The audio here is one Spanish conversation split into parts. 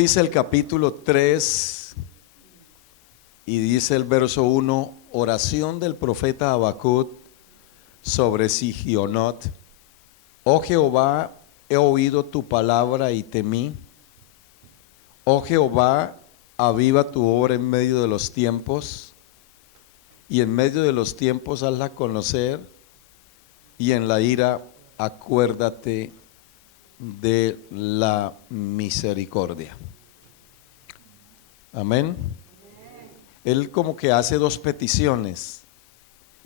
dice el capítulo 3 y dice el verso 1, oración del profeta Habacuc sobre Sigionot. Oh Jehová, he oído tu palabra y temí. Oh Jehová, aviva tu obra en medio de los tiempos, y en medio de los tiempos hazla conocer, y en la ira acuérdate de la misericordia. Amén. Él como que hace dos peticiones.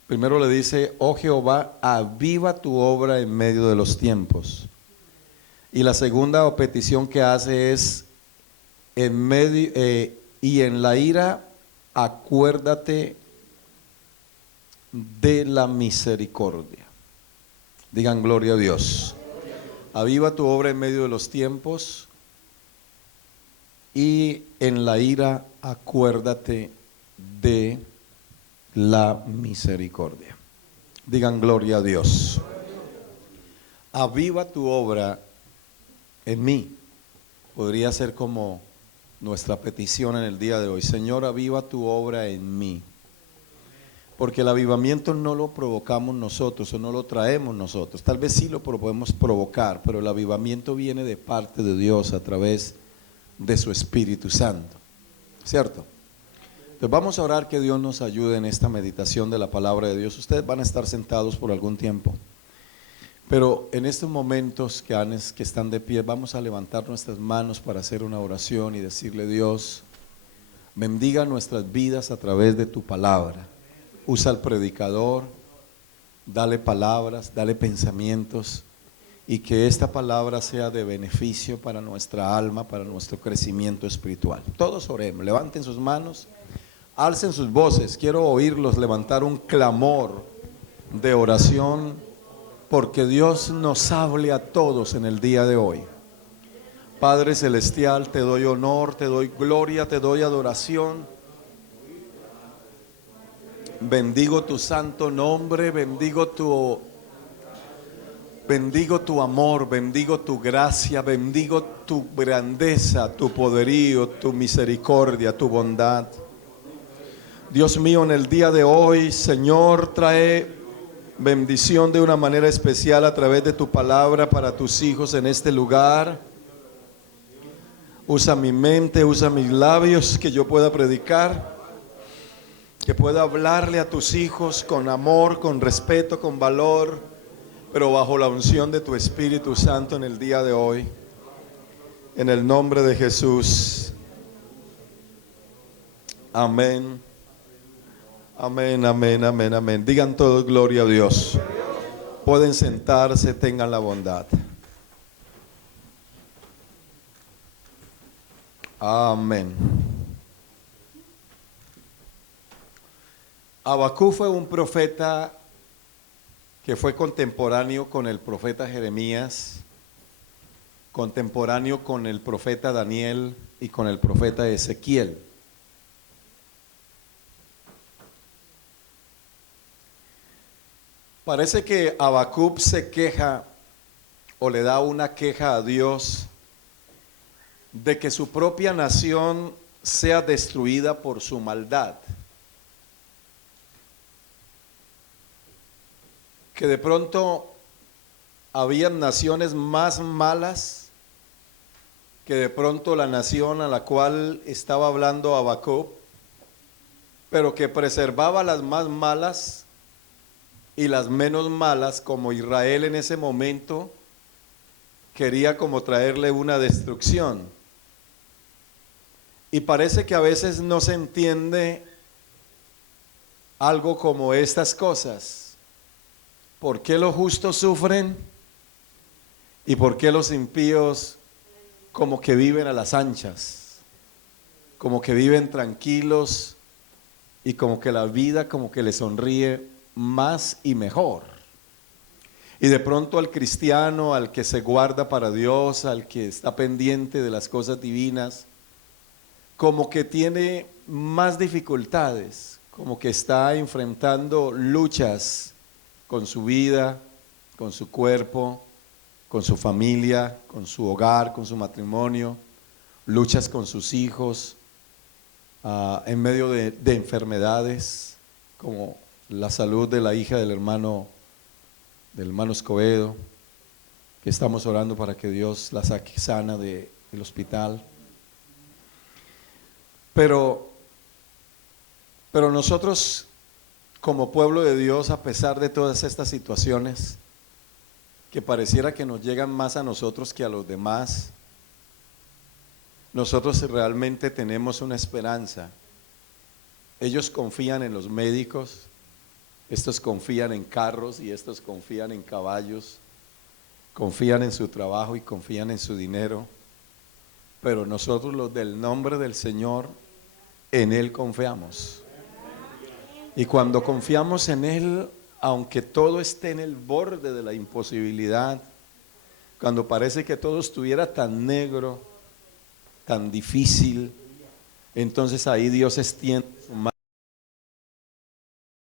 Primero le dice, oh Jehová, aviva tu obra en medio de los tiempos. Y la segunda petición que hace es, en medio, y en la ira acuérdate de la misericordia. Digan gloria a Dios. Aviva tu obra en medio de los tiempos, y en la ira acuérdate de la misericordia. Digan gloria a Dios. Aviva tu obra en mí. Podría ser como nuestra petición en el día de hoy. Señor, aviva tu obra en mí. Porque el avivamiento no lo provocamos nosotros o no lo traemos nosotros. Tal vez sí lo podemos provocar, pero el avivamiento viene de parte de Dios a través de su Espíritu Santo. ¿Cierto? Entonces vamos a orar que Dios nos ayude en esta meditación de la palabra de Dios. Ustedes van a estar sentados por algún tiempo, pero en estos momentos que están de pie, vamos a levantar nuestras manos para hacer una oración y decirle: Dios, bendiga nuestras vidas a través de tu palabra. Usa al predicador, dale palabras, dale pensamientos, y que esta palabra sea de beneficio para nuestra alma, para nuestro crecimiento espiritual. Todos oremos, levanten sus manos, alcen sus voces. Quiero oírlos levantar un clamor de oración, porque Dios nos hable a todos en el día de hoy. Padre Celestial, te doy honor, te doy gloria, te doy adoración. Bendigo tu santo nombre, bendigo tu amor, bendigo tu gracia, bendigo tu grandeza, tu poderío, tu misericordia, tu bondad. Dios mío, en el día de hoy, Señor, trae bendición de una manera especial a través de tu palabra para tus hijos en este lugar. Usa mi mente, usa mis labios, que yo pueda predicar, que pueda hablarle a tus hijos con amor, con respeto, con valor, pero bajo la unción de tu Espíritu Santo en el día de hoy. En el nombre de Jesús. Amén. Amén, amén, amén, amén. Digan todos gloria a Dios. Pueden sentarse, tengan la bondad. Amén. Habacuc fue un profeta que fue contemporáneo con el profeta Jeremías, contemporáneo con el profeta Daniel y con el profeta Ezequiel. Parece que Habacuc se queja o le da una queja a Dios de que su propia nación sea destruida por su maldad. Que de pronto habían naciones más malas que de pronto la nación a la cual estaba hablando Habacuc, pero que preservaba las más malas y las menos malas, como Israel en ese momento quería como traerle una destrucción. Y parece que a veces no se entiende algo como estas cosas. ¿Por qué los justos sufren? ¿Y por qué los impíos como que viven a las anchas? Como que viven tranquilos y como que la vida como que les sonríe más y mejor. Y de pronto al cristiano, al que se guarda para Dios, al que está pendiente de las cosas divinas, como que tiene más dificultades, como que está enfrentando luchas con su vida, con su cuerpo, con su familia, con su hogar, con su matrimonio, luchas con sus hijos, en medio de enfermedades, como la salud de la hija del hermano Escobedo, que estamos orando para que Dios la saque sana del hospital. Pero nosotros, como pueblo de Dios, a pesar de todas estas situaciones, que pareciera que nos llegan más a nosotros que a los demás, nosotros realmente tenemos una esperanza. Ellos confían en los médicos, estos confían en carros y estos confían en caballos, confían en su trabajo y confían en su dinero, pero nosotros, los del nombre del Señor, en Él confiamos. Y cuando confiamos en Él, aunque todo esté en el borde de la imposibilidad, cuando parece que todo estuviera tan negro, tan difícil, entonces ahí Dios extiende su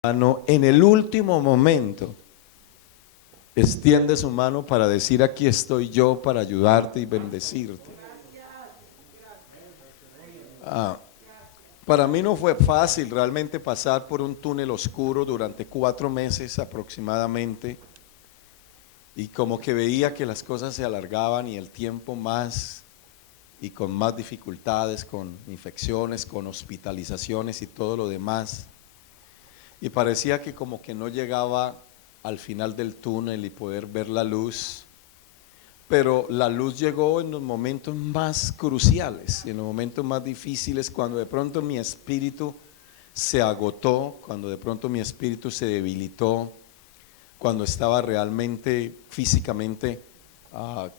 mano en el último momento, extiende su mano para decir: aquí estoy yo para ayudarte y bendecirte. Para mí no fue fácil realmente pasar por un túnel oscuro durante 4 meses aproximadamente, y como que veía que las cosas se alargaban y el tiempo más, y con más dificultades, con infecciones, con hospitalizaciones y todo lo demás, y parecía que como que no llegaba al final del túnel y poder ver la luz. Pero la luz llegó en los momentos más cruciales, en los momentos más difíciles, cuando de pronto mi espíritu se agotó, cuando de pronto mi espíritu se debilitó, cuando estaba realmente físicamente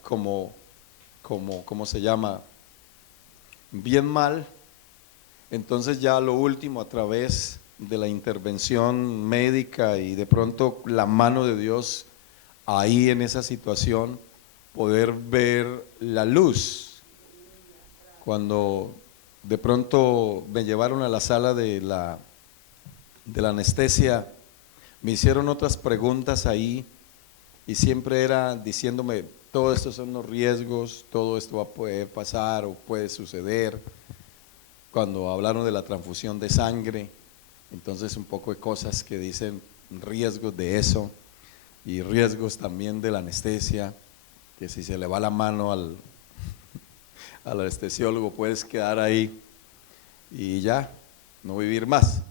¿cómo se llama? Bien mal. Entonces ya lo último, a través de la intervención médica y de pronto la mano de Dios ahí en esa situación, poder ver la luz. Cuando de pronto me llevaron a la sala de la anestesia, me hicieron otras preguntas ahí y siempre era diciéndome: todo esto son los riesgos, todo esto va a poder pasar o puede suceder. Cuando hablaron de la transfusión de sangre, entonces un poco de cosas que dicen riesgos de eso, y riesgos también de la anestesia, que si se le va la mano al anestesiólogo puedes quedar ahí y ya, no vivir más.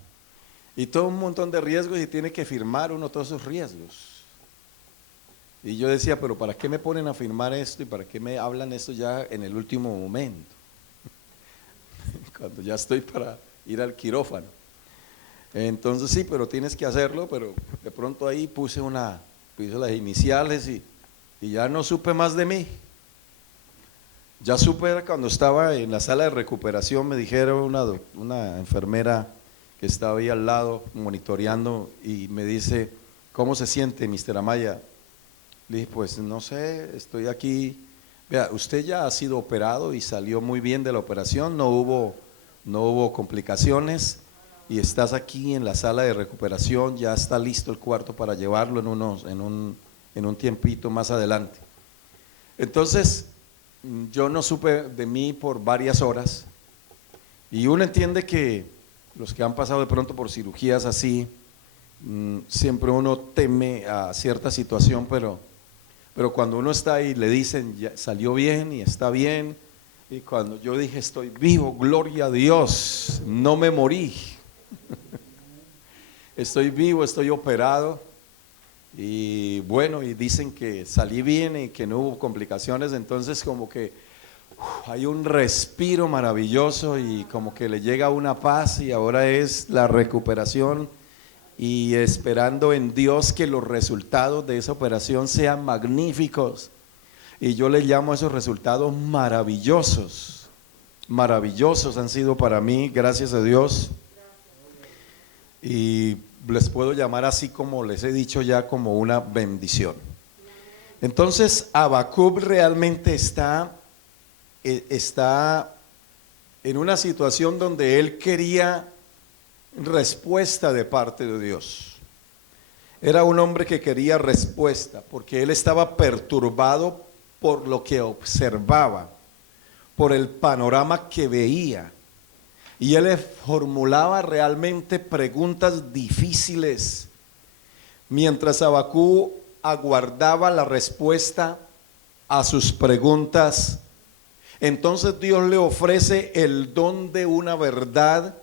Y todo un montón de riesgos, y tiene que firmar uno todos esos riesgos. Y yo decía: pero ¿para qué me ponen a firmar esto y para qué me hablan esto ya en el último momento? Cuando ya estoy para ir al quirófano. Entonces sí, pero tienes que hacerlo. Pero de pronto ahí puse las iniciales y ya no supe más de mí. Ya supe cuando estaba en la sala de recuperación, me dijeron una enfermera que estaba ahí al lado monitoreando, y me dice: ¿cómo se siente, Mr. Amaya? Le dije: pues no sé, estoy aquí. Vea, usted ya ha sido operado y salió muy bien de la operación, no hubo complicaciones, y estás aquí en la sala de recuperación, ya está listo el cuarto para llevarlo en un tiempito más adelante. Entonces yo no supe de mí por varias horas, y uno entiende que los que han pasado de pronto por cirugías así, siempre uno teme a cierta situación, pero cuando uno está ahí le dicen: ya salió bien y está bien. Y cuando yo dije: estoy vivo, gloria a Dios, no me morí, estoy vivo, estoy operado, y bueno, y dicen que salí bien y que no hubo complicaciones, entonces como que hay un respiro maravilloso y como que le llega una paz, y ahora es la recuperación y esperando en Dios que los resultados de esa operación sean magníficos. Y yo le llamo a esos resultados maravillosos. Maravillosos han sido para mí, gracias a Dios. Y les puedo llamar así, como les he dicho ya, como una bendición. Entonces Habacuc realmente está en una situación donde él quería respuesta de parte de Dios. Era un hombre que quería respuesta, porque él estaba perturbado por lo que observaba, por el panorama que veía. Y él le formulaba realmente preguntas difíciles, mientras Habacuc aguardaba la respuesta a sus preguntas. Entonces Dios le ofrece el don de una verdad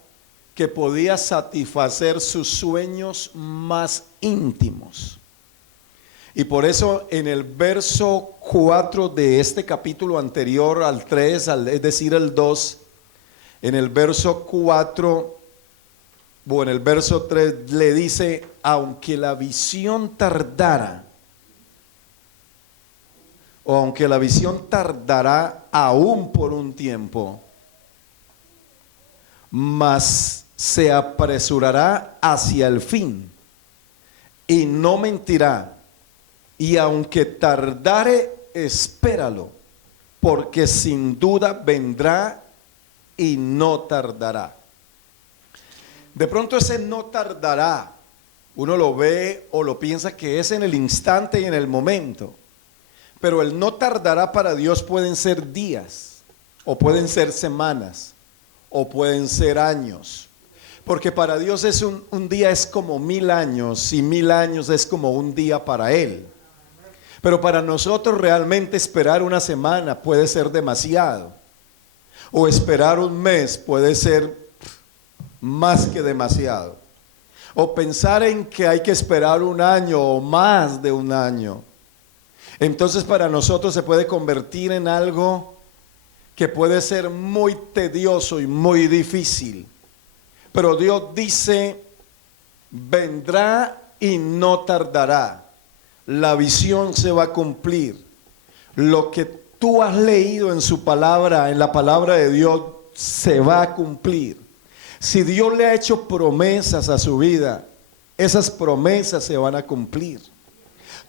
que podía satisfacer sus sueños más íntimos. Y por eso en el verso 4 de este capítulo anterior al 3, es decir, el 2, en el verso 4 o en el verso 3 le dice: aunque la visión tardara, o aunque la visión tardará aún por un tiempo, mas se apresurará hacia el fin y no mentirá. Y aunque tardare, espéralo, porque sin duda vendrá y no tardará. De pronto ese no tardará, uno lo ve o lo piensa que es en el instante y en el momento. Pero el no tardará para Dios pueden ser días, o pueden ser semanas, o pueden ser años. Porque para Dios es un día es como 1000 años, y 1000 años es como un día para Él. Pero para nosotros realmente esperar una semana puede ser demasiado. O esperar un mes puede ser más que demasiado. O pensar en que hay que esperar un año o más de un año. Entonces para nosotros se puede convertir en algo que puede ser muy tedioso y muy difícil. Pero Dios dice: vendrá y no tardará. La visión se va a cumplir. Lo que tú has leído en su palabra, en la palabra de Dios, se va a cumplir. Si Dios le ha hecho promesas a su vida, esas promesas se van a cumplir.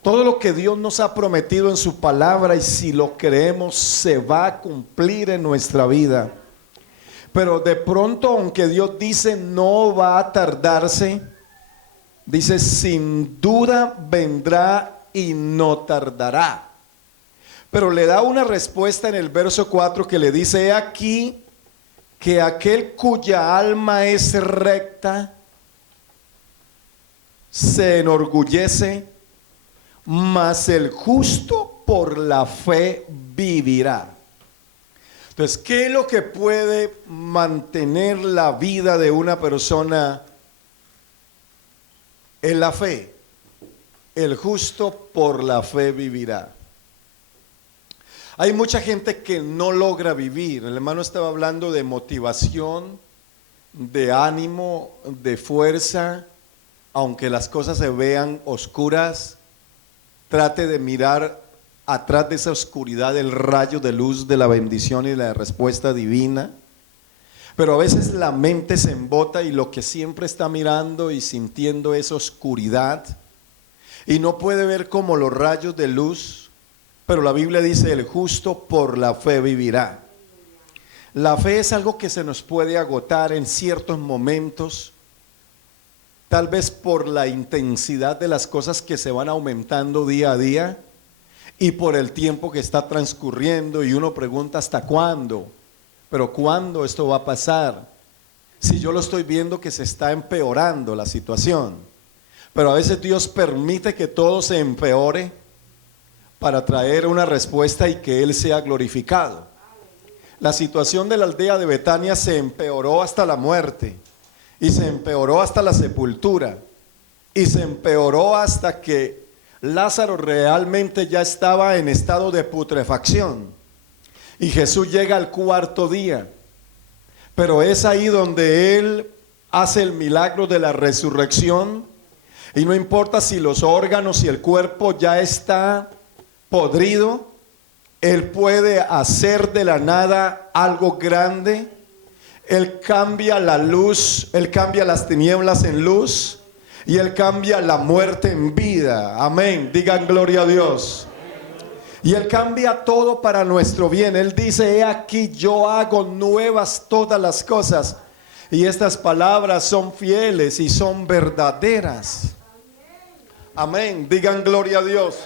Todo lo que Dios nos ha prometido en su palabra, y si lo creemos, se va a cumplir en nuestra vida. Pero de pronto, aunque Dios dice no va a tardarse, dice sin duda vendrá y no tardará. Pero le da una respuesta en el verso 4 que le dice: he aquí que aquel cuya alma es recta se enorgullece, mas el justo por la fe vivirá. Entonces, ¿qué es lo que puede mantener la vida de una persona? En la fe. El justo por la fe vivirá. Hay mucha gente que no logra vivir. El hermano estaba hablando de motivación, de ánimo, de fuerza. Aunque las cosas se vean oscuras, trate de mirar atrás de esa oscuridad el rayo de luz de la bendición y la respuesta divina. Pero a veces la mente se embota y lo que siempre está mirando y sintiendo es oscuridad, y no puede ver como los rayos de luz. Pero la Biblia dice: el justo por la fe vivirá. La fe es algo que se nos puede agotar en ciertos momentos, tal vez por la intensidad de las cosas que se van aumentando día a día y por el tiempo que está transcurriendo, y uno pregunta: ¿hasta cuándo? Pero ¿cuándo esto va a pasar? Si yo lo estoy viendo que se está empeorando la situación. Pero a veces Dios permite que todo se empeore para traer una respuesta y que Él sea glorificado. La situación de la aldea de Betania se empeoró hasta la muerte, y se empeoró hasta la sepultura, y se empeoró hasta que Lázaro realmente ya estaba en estado de putrefacción, y Jesús llega al 4.º día. Pero es ahí donde Él hace el milagro de la resurrección, y no importa si los órganos y el cuerpo ya está podrido, Él puede hacer de la nada algo grande. Él cambia la luz, Él cambia las tinieblas en luz, y Él cambia la muerte en vida. Amén, digan gloria a Dios. Y Él cambia todo para nuestro bien. Él dice: he aquí yo hago nuevas todas las cosas. Y estas palabras son fieles y son verdaderas. Amén, digan gloria a Dios.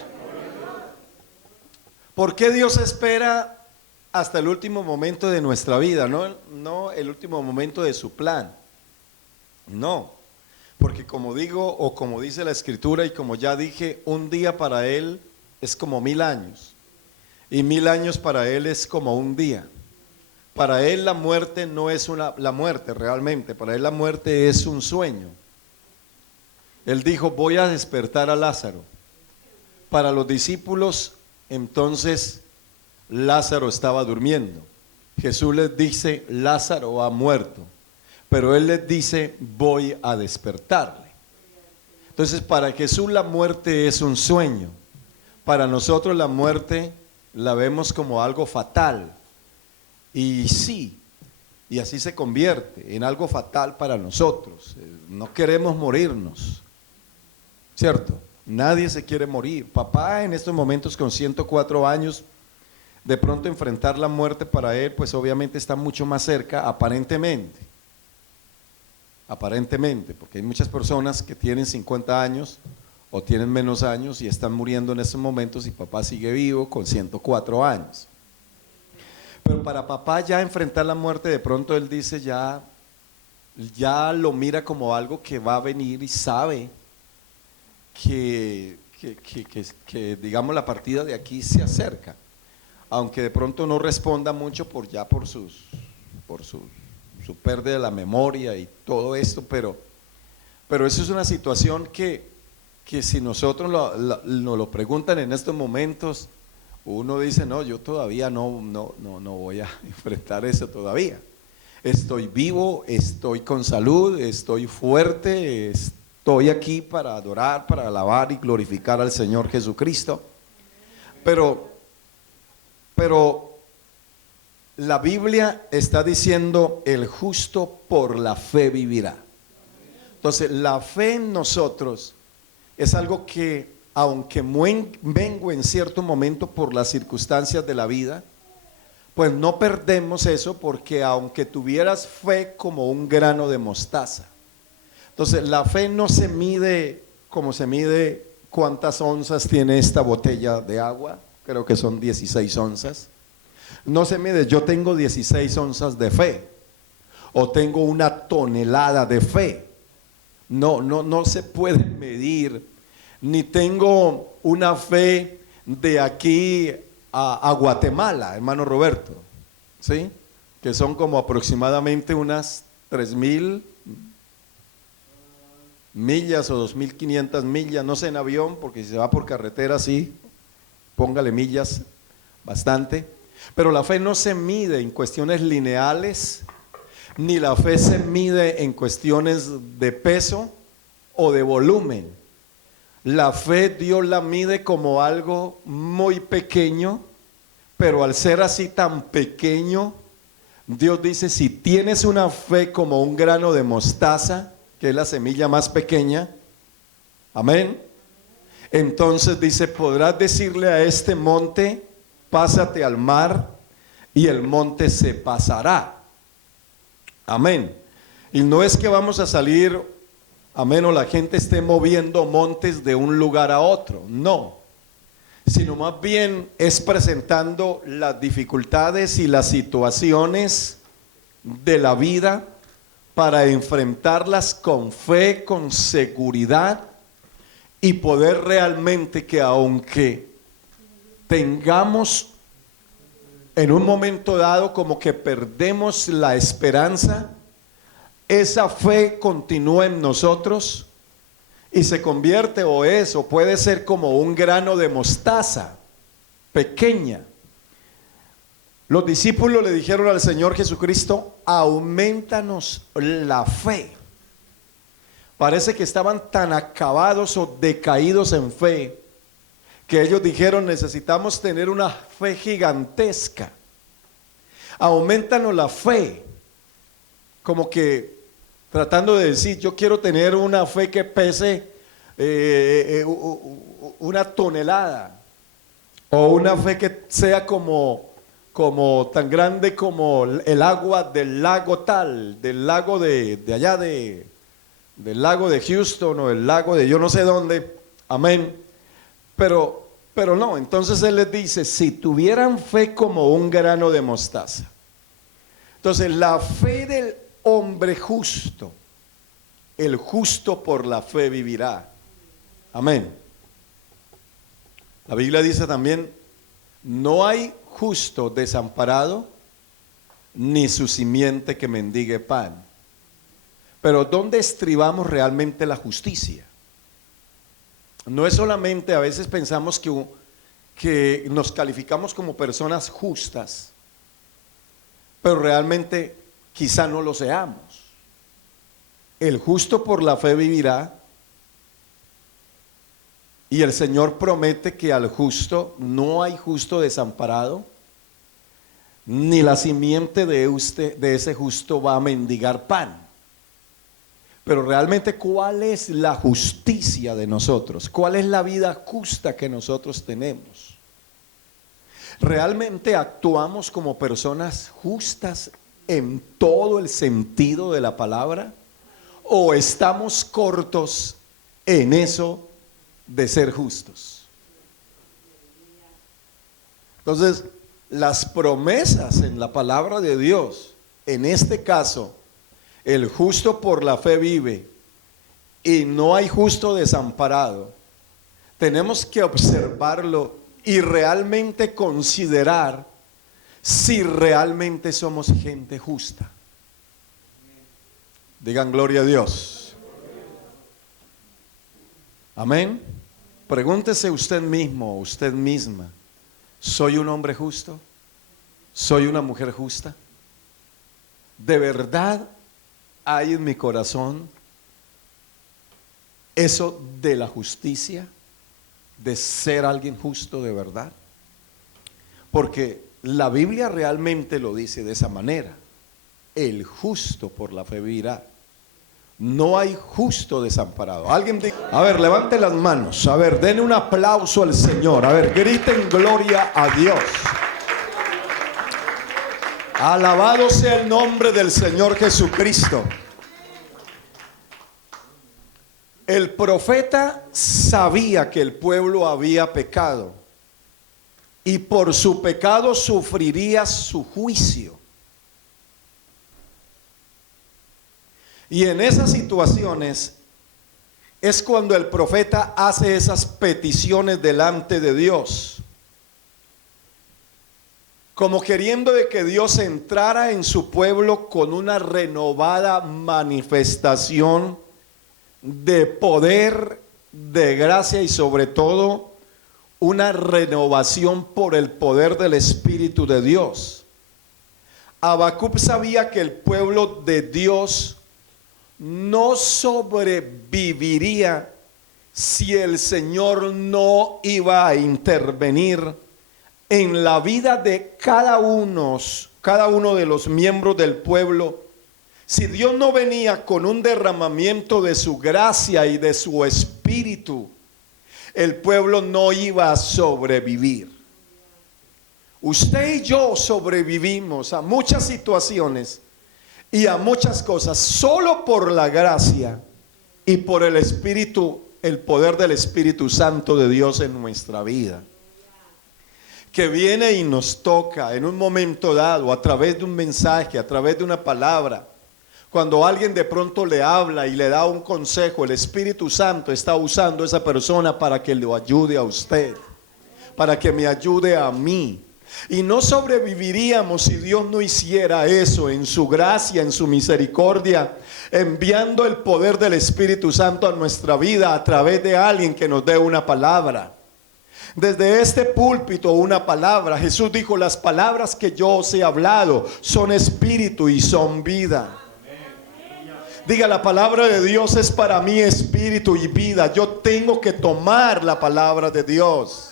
¿Por qué Dios espera hasta el último momento de nuestra vida, no el último momento de su plan. No, porque como digo, o como dice la Escritura y como ya dije, un día para Él es como 1000 años, y 1000 años para Él es como un día. Para Él la muerte no es la muerte realmente, para Él la muerte es un sueño. Él dijo, voy a despertar a Lázaro. Para los discípulos, entonces, Lázaro estaba durmiendo. Jesús les dice, Lázaro ha muerto, pero Él les dice, voy a despertarle. Entonces, para Jesús la muerte es un sueño. Para nosotros la muerte la vemos como algo fatal. Y sí, y así se convierte en algo fatal para nosotros. No queremos morirnos, ¿cierto? Nadie se quiere morir. Papá en estos momentos con 104 años, de pronto enfrentar la muerte para él, pues obviamente está mucho más cerca, aparentemente, porque hay muchas personas que tienen 50 años o tienen menos años y están muriendo en estos momentos y papá sigue vivo con 104 años. Pero para papá ya enfrentar la muerte, de pronto él dice ya lo mira como algo que va a venir y sabe que digamos la partida de aquí se acerca, aunque de pronto no responda mucho por su pérdida de la memoria y todo esto, pero eso es una situación que si nosotros nos lo preguntan en estos momentos, uno dice, no, yo todavía no voy a enfrentar eso todavía. Estoy vivo, estoy con salud, estoy fuerte, estoy aquí para adorar, para alabar y glorificar al Señor Jesucristo. Pero la Biblia está diciendo, el justo por la fe vivirá. Entonces, la fe en nosotros es algo que, aunque vengo en cierto momento por las circunstancias de la vida, pues no perdemos eso, porque aunque tuvieras fe como un grano de mostaza. Entonces la fe no se mide como se mide cuántas onzas tiene esta botella de agua, creo que son 16 onzas. No se mide, yo tengo 16 onzas de fe, o tengo una tonelada de fe. No se puede medir, ni tengo una fe de aquí a Guatemala, hermano Roberto, ¿sí? Que son como aproximadamente unas 3000 millas o 2500 millas, no sé en avión, porque si se va por carretera sí, póngale millas, bastante. Pero la fe no se mide en cuestiones lineales, ni la fe se mide en cuestiones de peso o de volumen. La fe Dios la mide como algo muy pequeño, pero al ser así tan pequeño, Dios dice, si tienes una fe como un grano de mostaza, que es la semilla más pequeña, amén, entonces dice, podrás decirle a este monte, pásate al mar, y el monte se pasará, amén. Y no es que vamos a salir, amén, o la gente esté moviendo montes de un lugar a otro, no, sino más bien es presentando las dificultades y las situaciones de la vida para enfrentarlas con fe, con seguridad, y poder realmente que aunque tengamos en un momento dado como que perdemos la esperanza, esa fe continúa en nosotros y se convierte o puede ser como un grano de mostaza pequeña. Los discípulos le dijeron al Señor Jesucristo, aumentanos la fe. Parece que estaban tan acabados o decaídos en fe que ellos dijeron, necesitamos tener una fe gigantesca. Aumentanos la fe. Como que tratando de decir, yo quiero tener una fe que pese una tonelada, o una fe que sea como tan grande como el agua del lago tal, del lago de allá del lago de Houston, o el lago de yo no sé dónde, amén. Pero Pero no, entonces Él les dice, si tuvieran fe como un grano de mostaza. Entonces la fe del hombre justo, el justo por la fe vivirá. Amén. La Biblia dice también, no hay justo desamparado, ni su simiente que mendigue pan. Pero ¿dónde estribamos realmente la justicia? No es solamente, a veces pensamos que nos calificamos como personas justas, pero realmente quizá no lo seamos. El justo por la fe vivirá, y el Señor promete que al justo no hay justo desamparado, ni la simiente de ese justo va a mendigar pan. Pero realmente, ¿cuál es la justicia de nosotros? ¿Cuál es la vida justa que nosotros tenemos? ¿Realmente actuamos como personas justas en todo el sentido de la palabra? ¿O estamos cortos en eso de ser justos? Entonces, las promesas en la palabra de Dios, en este caso, el justo por la fe vive y no hay justo desamparado, tenemos que observarlo y realmente considerar si realmente somos gente justa. Digan gloria a Dios. Amén. Pregúntese usted mismo, usted misma, ¿soy un hombre justo? ¿Soy una mujer justa? ¿De verdad hay en mi corazón eso de la justicia, de ser alguien justo de verdad? Porque la Biblia realmente lo dice de esa manera: el justo por la fe vivirá. No hay justo desamparado. Alguien diga, a ver, levante las manos, a ver, denle un aplauso al Señor, a ver, griten gloria a Dios. Alabado sea el nombre del Señor Jesucristo. El profeta sabía que el pueblo había pecado y por su pecado sufriría su juicio. Y en esas situaciones es cuando el profeta hace esas peticiones delante de Dios, como queriendo de que Dios entrara en su pueblo con una renovada manifestación de poder, de gracia y sobre todo una renovación por el poder del Espíritu de Dios. Habacuc sabía que el pueblo de Dios no sobreviviría si el Señor no iba a intervenir en la vida de cada uno de los miembros del pueblo. Si Dios no venía con un derramamiento de su gracia y de su espíritu, el pueblo no iba a sobrevivir. Usted y yo sobrevivimos a muchas situaciones y a muchas cosas solo por la gracia y por el Espíritu, el poder del Espíritu Santo de Dios en nuestra vida, que viene y nos toca en un momento dado, a través de un mensaje, a través de una palabra. Cuando alguien de pronto le habla y le da un consejo, el Espíritu Santo está usando a esa persona para que lo ayude a usted, para que me ayude a mí. Y no sobreviviríamos si Dios no hiciera eso en su gracia, en su misericordia, enviando el poder del Espíritu Santo a nuestra vida a través de alguien que nos dé una palabra. Desde este púlpito una palabra. Jesús dijo: las palabras que yo os he hablado son espíritu y son vida. Diga: la palabra de Dios es para mí espíritu y vida. Yo tengo que tomar la palabra de Dios.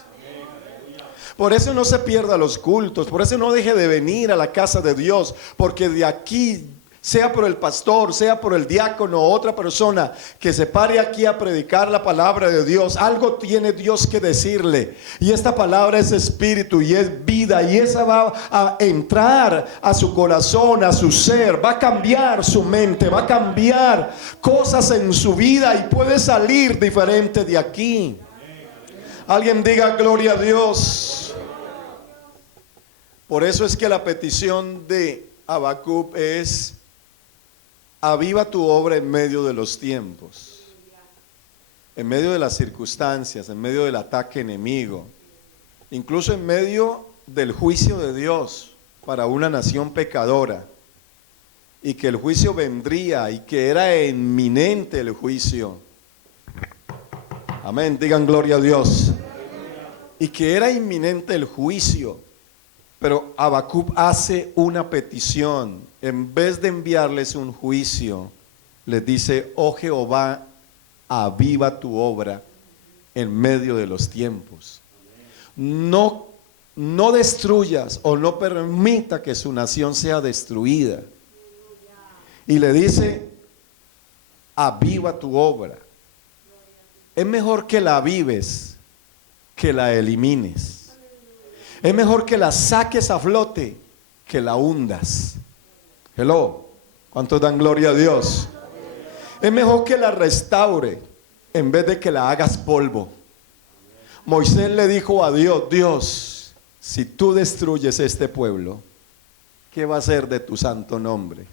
Por eso no se pierda los cultos, por eso no deje de venir a la casa de Dios, porque de aquí, sea por el pastor, sea por el diácono o otra persona que se pare aquí a predicar la palabra de Dios, algo tiene Dios que decirle, y esta palabra es espíritu y es vida, y esa va a entrar a su corazón, a su ser, va a cambiar su mente, va a cambiar cosas en su vida y puede salir diferente de aquí. Alguien diga gloria a Dios. Por eso es que la petición de Habacuc es: aviva tu obra en medio de los tiempos, en medio de las circunstancias, en medio del ataque enemigo, incluso en medio del juicio de Dios para una nación pecadora, y que el juicio vendría y que era inminente el juicio. Amén, digan gloria a Dios. Y que era inminente el juicio. Pero Habacuc hace una petición. En vez de enviarles un juicio, les dice: oh Jehová, aviva tu obra en medio de los tiempos. No destruyas o no permita que su nación sea destruida. Y le dice: aviva tu obra. Es mejor que la avives que la elimines. Es mejor que la saques a flote que la hundas. Hello, ¿cuántos dan gloria a Dios? Es mejor que la restaure en vez de que la hagas polvo. Moisés le dijo a Dios: Dios, si tú destruyes este pueblo, ¿qué va a ser de tu santo nombre?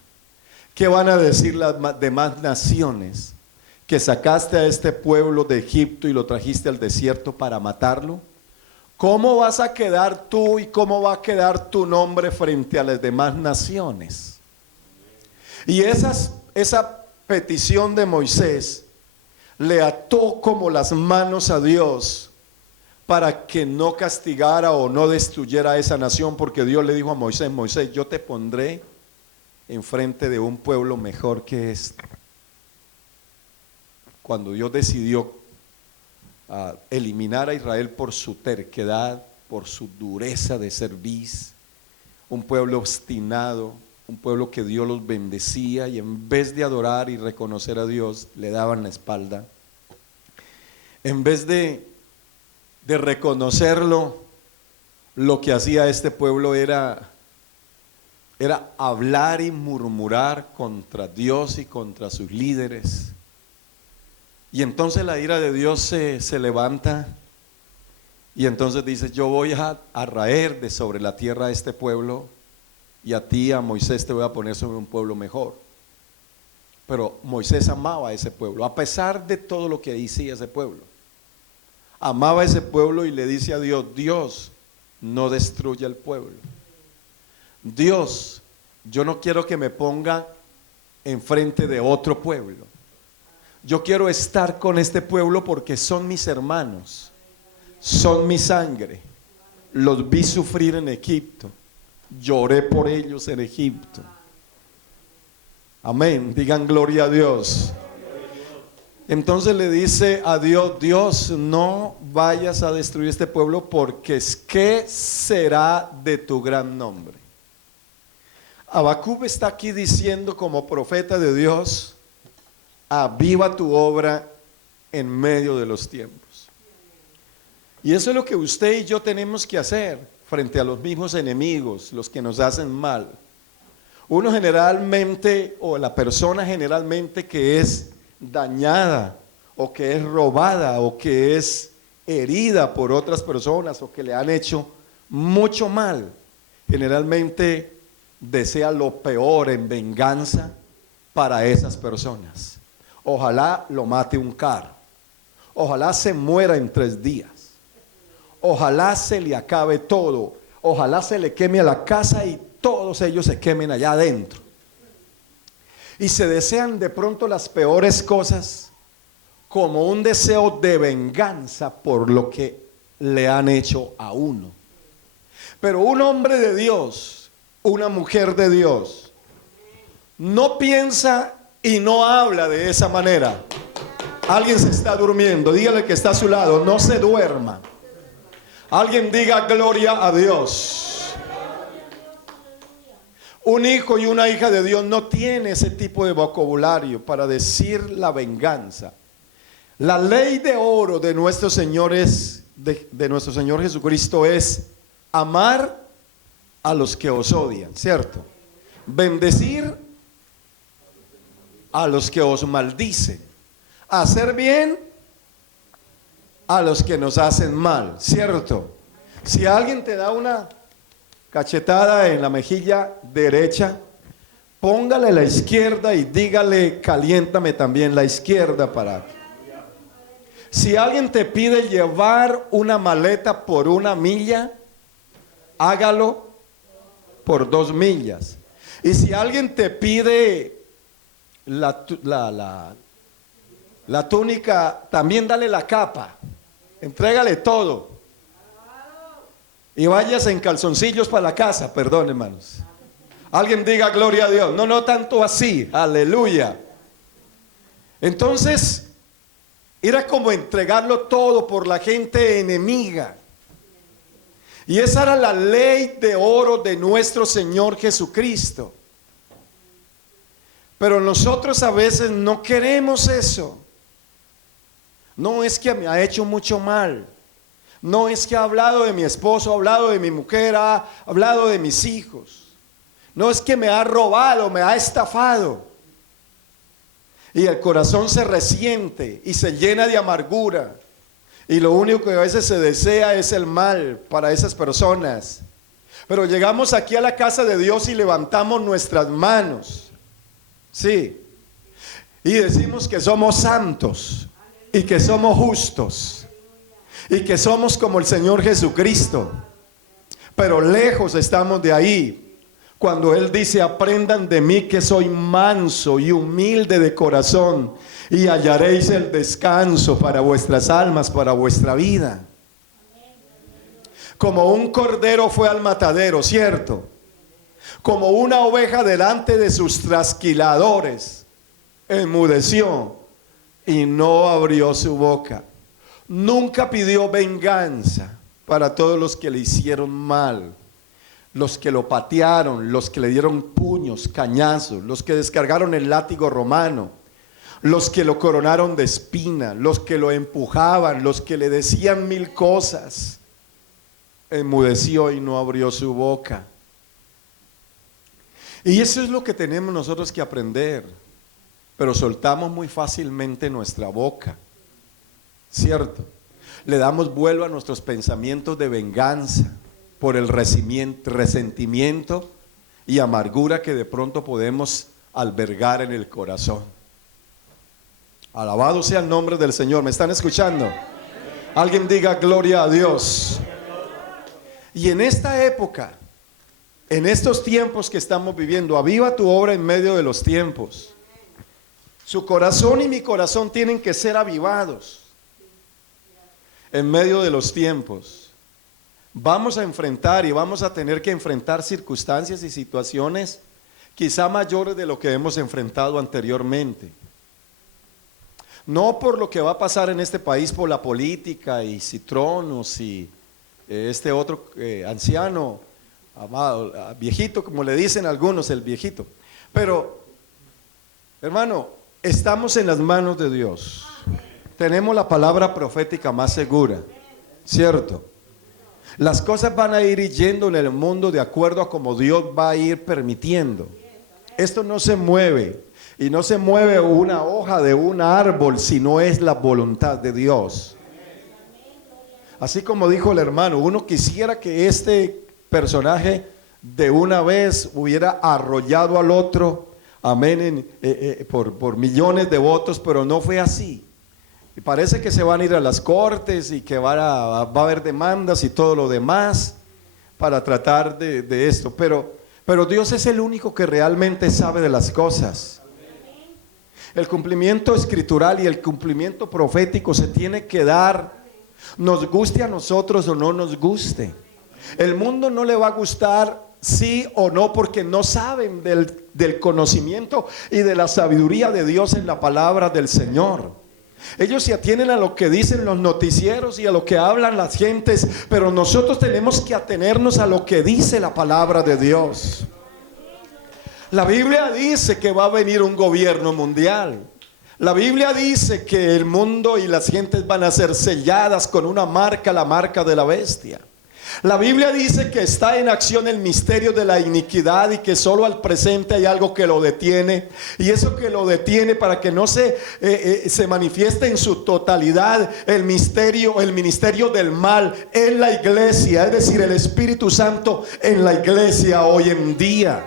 ¿Qué van a decir las demás naciones? ¿Que sacaste a este pueblo de Egipto y lo trajiste al desierto para matarlo? ¿Cómo vas a quedar tú y cómo va a quedar tu nombre frente a las demás naciones? Y esa petición de Moisés le ató como las manos a Dios para que no castigara o no destruyera a esa nación, porque Dios le dijo a Moisés: Moisés, yo te pondré enfrente de un pueblo mejor que este. Cuando Dios decidió eliminar a Israel por su terquedad, por su dureza de cerviz, un pueblo obstinado, un pueblo que Dios los bendecía y en vez de adorar y reconocer a Dios, le daban la espalda. En vez de reconocerlo, lo que hacía este pueblo era hablar y murmurar contra Dios y contra sus líderes. Y entonces la ira de Dios se levanta y entonces dice: yo voy a raer de sobre la tierra a este pueblo, y a ti, a Moisés, te voy a poner sobre un pueblo mejor. Pero Moisés amaba a ese pueblo, a pesar de todo lo que decía ese pueblo. Amaba a ese pueblo y le dice a Dios: Dios, no destruya el pueblo. Dios, yo no quiero que me ponga enfrente de otro pueblo. Yo quiero estar con este pueblo porque son mis hermanos, son mi sangre. Los vi sufrir en Egipto, lloré por ellos en Egipto. Amén, digan gloria a Dios. Entonces le dice a Dios: Dios, no vayas a destruir este pueblo, porque ¿qué será de tu gran nombre? Habacuc está aquí diciendo, como profeta de Dios: aviva tu obra en medio de los tiempos. Y eso es lo que usted y yo tenemos que hacer frente a los mismos enemigos, los que nos hacen mal. Uno generalmente, o la persona generalmente que es dañada, o que es robada, o que es herida por otras personas, o que le han hecho mucho mal, generalmente desea lo peor en venganza para esas personas. Ojalá lo mate un carro, ojalá se muera en 3 días, ojalá se le acabe todo, ojalá se le queme a la casa y todos ellos se quemen allá adentro. Y se desean de pronto las peores cosas como un deseo de venganza por lo que le han hecho a uno. Pero un hombre de Dios, una mujer de Dios, no piensa y no habla de esa manera. Alguien se está durmiendo, dígale que está a su lado: no se duerma. Alguien diga gloria a Dios. Un hijo y una hija de Dios no tiene ese tipo de vocabulario para decir la venganza. La ley de oro de nuestro Señor de nuestro Señor Jesucristo es amar a los que os odian, ¿cierto? Bendecir a los que os maldicen, hacer bien a los que nos hacen mal, ¿cierto? Si alguien te da una cachetada en la mejilla derecha, póngale la izquierda y dígale, caliéntame también la izquierda para... Si alguien te pide llevar una maleta por 1 milla, hágalo por 2 millas. Y si alguien te pide la túnica, también dale la capa, entrégale todo. Y vayas en calzoncillos para la casa, perdón, hermanos. Alguien diga gloria a Dios. No, no tanto así, aleluya. Entonces, era como entregarlo todo por la gente enemiga. Y esa era la ley de oro de nuestro Señor Jesucristo. Pero nosotros a veces no queremos eso. No es que me ha hecho mucho mal. No es que ha hablado de mi esposo, ha hablado de mi mujer, ha hablado de mis hijos. No es que me ha robado, me ha estafado. Y el corazón se resiente y se llena de amargura. Y lo único que a veces se desea es el mal para esas personas. Pero llegamos aquí a la casa de Dios y levantamos nuestras manos. Sí. Y decimos que somos santos y que somos justos. Y que somos como el Señor Jesucristo. Pero lejos estamos de ahí. Cuando Él dice, aprendan de mí que soy manso y humilde de corazón, y hallaréis el descanso para vuestras almas, para vuestra vida. Como un cordero fue al matadero, ¿cierto? Como una oveja delante de sus trasquiladores, enmudeció y no abrió su boca. Nunca pidió venganza para todos los que le hicieron mal, los que lo patearon, los que le dieron puños, cañazos, los que descargaron el látigo romano, los que lo coronaron de espina, los que lo empujaban, los que le decían 1000 cosas. Enmudeció y no abrió su boca. Y eso es lo que tenemos nosotros que aprender. Pero soltamos muy fácilmente nuestra boca, ¿cierto? Le damos vuelo a nuestros pensamientos de venganza por el resentimiento y amargura que de pronto podemos albergar en el corazón. Alabado sea el nombre del Señor. ¿Me están escuchando? Alguien diga gloria a Dios. Y en esta época, en estos tiempos que estamos viviendo, aviva tu obra en medio de los tiempos. Su corazón y mi corazón tienen que ser avivados en medio de los tiempos. Vamos a enfrentar y vamos a tener que enfrentar circunstancias y situaciones quizá mayores de lo que hemos enfrentado anteriormente. No por lo que va a pasar en este país, por la política y si tronos y este otro anciano, amado, viejito, como le dicen algunos, el viejito. Pero, hermano, estamos en las manos de Dios. Tenemos la palabra profética más segura, ¿cierto? Las cosas van a ir yendo en el mundo de acuerdo a como Dios va a ir permitiendo. Esto no se mueve, y no se mueve una hoja de un árbol si no es la voluntad de Dios. Así como dijo el hermano, uno quisiera que este personaje de una vez hubiera arrollado al otro, amén, por millones de votos, pero no fue así. Y parece que se van a ir a las cortes y que va a haber demandas y todo lo demás para tratar de esto. Pero Dios es el único que realmente sabe de las cosas. El cumplimiento escritural y el cumplimiento profético se tiene que dar, nos guste a nosotros o no nos guste. El mundo no le va a gustar sí o no, porque no saben del conocimiento y de la sabiduría de Dios en la palabra del Señor. Ellos se atienen a lo que dicen los noticieros y a lo que hablan las gentes, pero nosotros tenemos que atenernos a lo que dice la palabra de Dios. La Biblia dice que va a venir un gobierno mundial. La Biblia dice que el mundo y las gentes van a ser selladas con una marca, la marca de la bestia. La Biblia dice que está en acción el misterio de la iniquidad y que solo al presente hay algo que lo detiene. Y eso que lo detiene para que no se manifieste en su totalidad el ministerio del mal en la iglesia. Es decir, el Espíritu Santo en la iglesia hoy en día.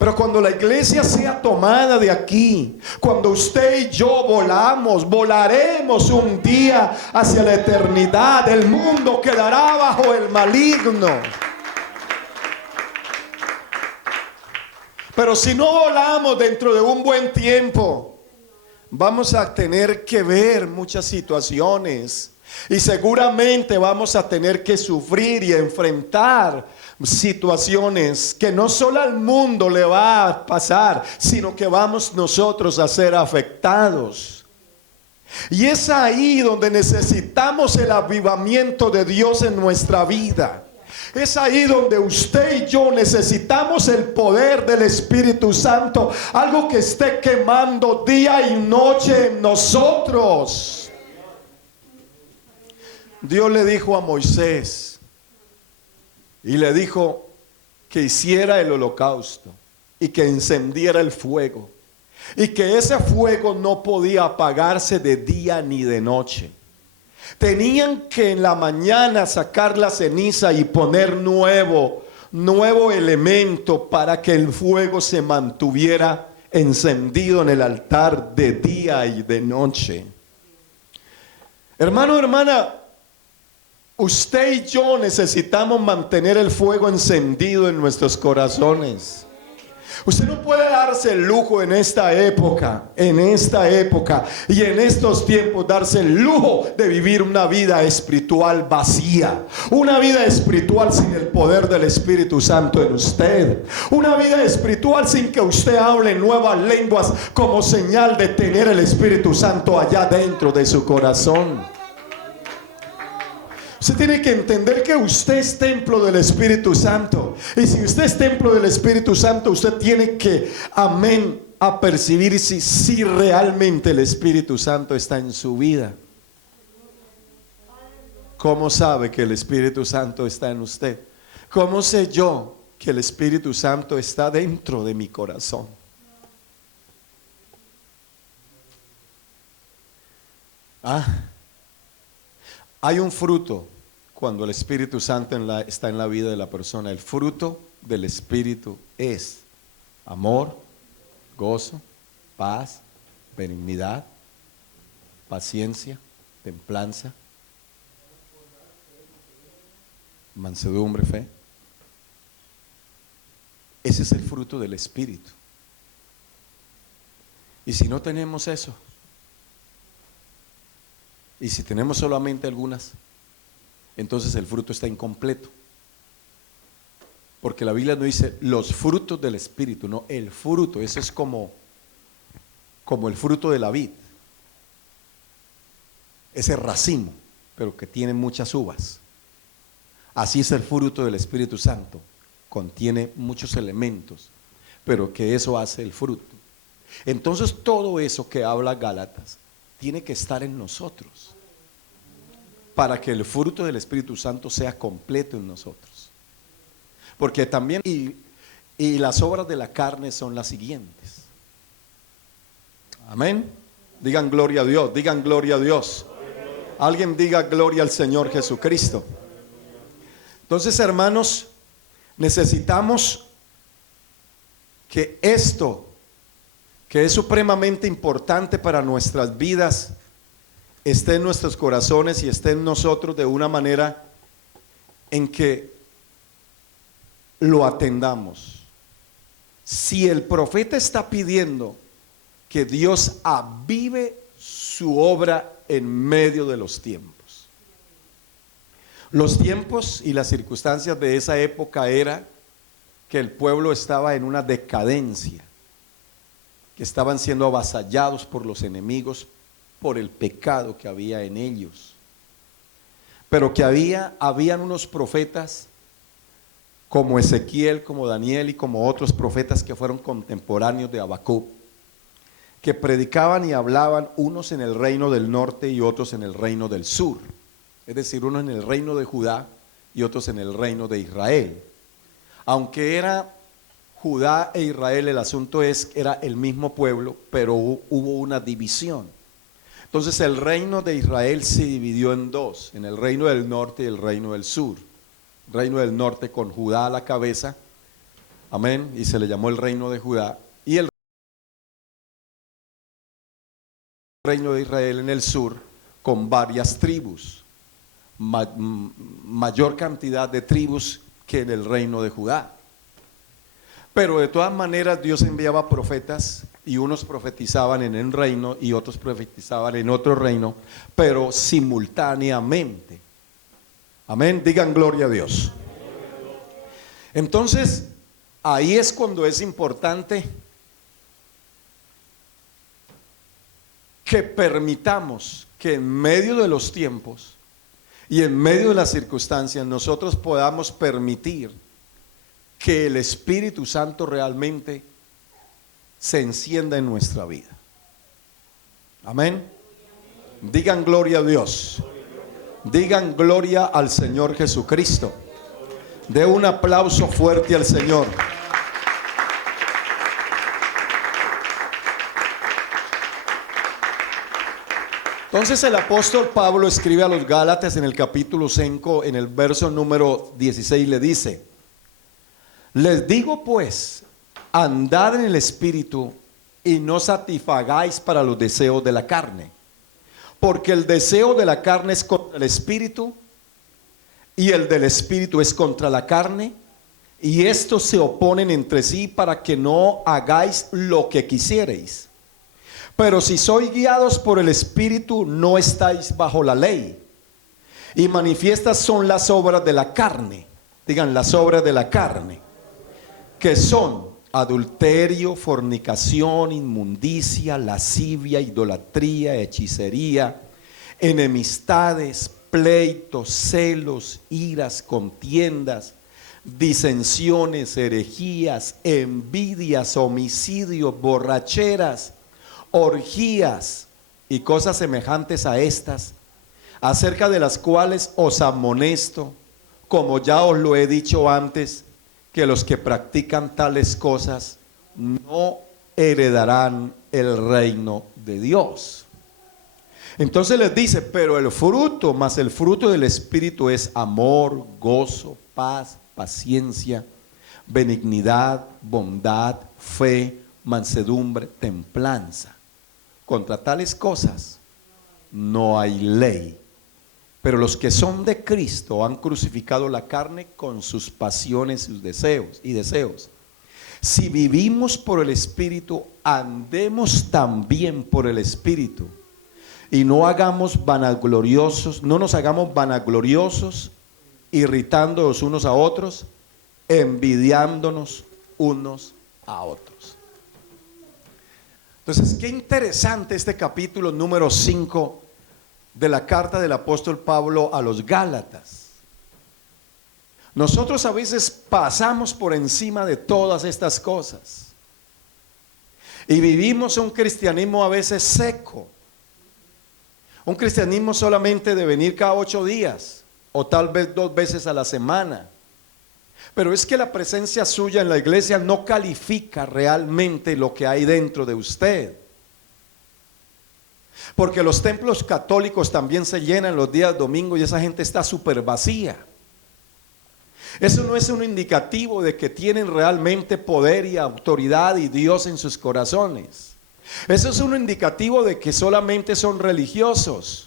Pero cuando la iglesia sea tomada de aquí, cuando usted y yo volaremos un día hacia la eternidad, el mundo quedará bajo el maligno. Pero si no volamos dentro de un buen tiempo, vamos a tener que ver muchas situaciones y seguramente vamos a tener que sufrir y enfrentar situaciones que no solo al mundo le va a pasar, sino que vamos nosotros a ser afectados. Y es ahí donde necesitamos el avivamiento de Dios en nuestra vida. Es ahí donde usted y yo necesitamos el poder del Espíritu Santo, algo que esté quemando día y noche en nosotros. Dios le dijo a Moisés, y le dijo que hiciera el holocausto y que encendiera el fuego. Y que ese fuego no podía apagarse de día ni de noche. Tenían que en la mañana sacar la ceniza y poner nuevo elemento para que el fuego se mantuviera encendido en el altar de día y de noche. Hermano, hermana, usted y yo necesitamos mantener el fuego encendido en nuestros corazones. Usted no puede darse el lujo en esta época y en estos tiempos darse el lujo de vivir una vida espiritual vacía, una vida espiritual sin el poder del Espíritu Santo en usted, una vida espiritual sin que usted hable nuevas lenguas como señal de tener el Espíritu Santo allá dentro de su corazón. Usted tiene que entender que usted es templo del Espíritu Santo. Y si usted es templo del Espíritu Santo, usted tiene que, a percibir si realmente el Espíritu Santo está en su vida. ¿Cómo sabe que el Espíritu Santo está en usted? ¿Cómo sé yo que el Espíritu Santo está dentro de mi corazón? Hay un fruto cuando el Espíritu Santo está en la vida de la persona. El fruto del Espíritu es amor, gozo, paz, benignidad, paciencia, templanza, mansedumbre, fe. Ese es el fruto del Espíritu. Y si no tenemos eso, y si tenemos solamente algunas, entonces el fruto está incompleto. Porque la Biblia no dice los frutos del Espíritu, no, el fruto. Eso es como el fruto de la vid, ese racimo, pero que tiene muchas uvas. Así es el fruto del Espíritu Santo, contiene muchos elementos, pero que eso hace el fruto. Entonces todo eso que habla Gálatas tiene que estar en nosotros para que el fruto del Espíritu Santo sea completo en nosotros. Porque también y las obras de la carne son las siguientes. Amén. Digan gloria a Dios, digan gloria a Dios. Alguien diga gloria al Señor Jesucristo. Entonces, hermanos, necesitamos que esto, que es supremamente importante para nuestras vidas, esté en nuestros corazones y esté en nosotros de una manera en que lo atendamos. Si el profeta está pidiendo que Dios avive su obra en medio de los tiempos, los tiempos y las circunstancias de esa época era que el pueblo estaba en una decadencia, que estaban siendo avasallados por los enemigos por el pecado que había en ellos, pero que habían unos profetas como Ezequiel, como Daniel y como otros profetas que fueron contemporáneos de Habacuc, que predicaban y hablaban, unos en el reino del norte y otros en el reino del sur, es decir, unos en el reino de Judá y otros en el reino de Israel. Aunque era Judá e Israel, el asunto es que era el mismo pueblo, pero hubo una división. Entonces el reino de Israel se dividió en dos, en el reino del norte y el reino del sur. El reino del norte con Judá a la cabeza, amén, y se le llamó el reino de Judá, y el reino de Israel en el sur con varias tribus, mayor cantidad de tribus que en el reino de Judá. Pero de todas maneras Dios enviaba profetas y unos profetizaban en un reino y otros profetizaban en otro reino, pero simultáneamente. Amén, digan gloria a Dios. Entonces, ahí es cuando es importante que permitamos que en medio de los tiempos y en medio de las circunstancias nosotros podamos permitir que el Espíritu Santo realmente se encienda en nuestra vida. Amén. Digan gloria a Dios. Digan gloria al Señor Jesucristo. De un aplauso fuerte al Señor. Entonces el apóstol Pablo escribe a los Gálatas en el capítulo 5, en el verso número 16, le dice: les digo pues, andad en el Espíritu y no satisfagáis para los deseos de la carne, porque el deseo de la carne es contra el Espíritu y el del Espíritu es contra la carne, y estos se oponen entre sí para que no hagáis lo que quisierais. Pero si sois guiados por el Espíritu, no estáis bajo la ley. Y manifiestas son las obras de la carne. Digan, las obras de la carne, que son adulterio, fornicación, inmundicia, lascivia, idolatría, hechicería, enemistades, pleitos, celos, iras, contiendas, disensiones, herejías, envidias, homicidios, borracheras, orgías y cosas semejantes a estas, acerca de las cuales os amonesto, como ya os lo he dicho antes, que los que practican tales cosas no heredarán el reino de Dios. Entonces les dice, pero el fruto, más el fruto del Espíritu es amor, gozo, paz, paciencia, benignidad, bondad, fe, mansedumbre, templanza. Contra tales cosas no hay ley. Pero los que son de Cristo han crucificado la carne con sus pasiones, sus deseos. Si vivimos por el Espíritu, andemos también por el Espíritu. Y no nos hagamos vanagloriosos, irritándonos unos a otros, envidiándonos unos a otros. Entonces, qué interesante este capítulo número 5 de la carta del apóstol Pablo a los Gálatas. Nosotros a veces pasamos por encima de todas estas cosas y vivimos un cristianismo a veces seco, un cristianismo solamente de venir cada 8 días o tal vez 2 veces a la semana. Pero es que la presencia suya en la iglesia no califica realmente lo que hay dentro de usted. Porque los templos católicos también se llenan los días domingo y esa gente está súper vacía. Eso no es un indicativo de que tienen realmente poder y autoridad y Dios en sus corazones. Eso es un indicativo de que solamente son religiosos.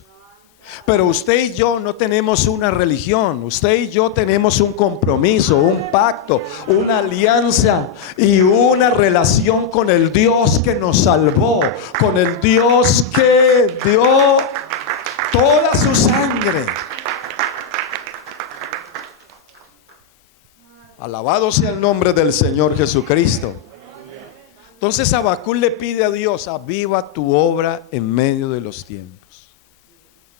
Pero usted y yo no tenemos una religión, usted y yo tenemos un compromiso, un pacto, una alianza y una relación con el Dios que nos salvó, con el Dios que dio toda su sangre. Alabado sea el nombre del Señor Jesucristo. Entonces Habacuc le pide a Dios: aviva tu obra en medio de los tiempos.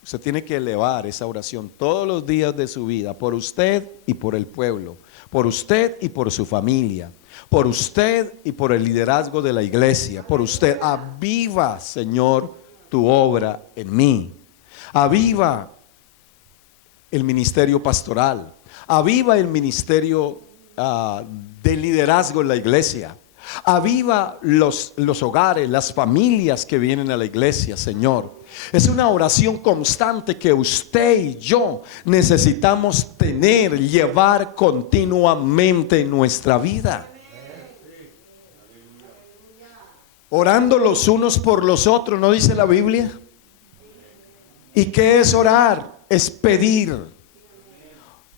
Usted tiene que elevar esa oración todos los días de su vida, por usted y por el pueblo, por usted y por su familia, por usted y por el liderazgo de la iglesia, por usted. Aviva, Señor, tu obra en mí. Aviva el ministerio pastoral. Aviva el ministerio de liderazgo en la iglesia. Aviva los hogares, las familias que vienen a la iglesia, Señor. Es una oración constante que usted y yo necesitamos tener, llevar continuamente en nuestra vida. Orando los unos por los otros, ¿no dice la Biblia? ¿Y qué es orar? Es pedir.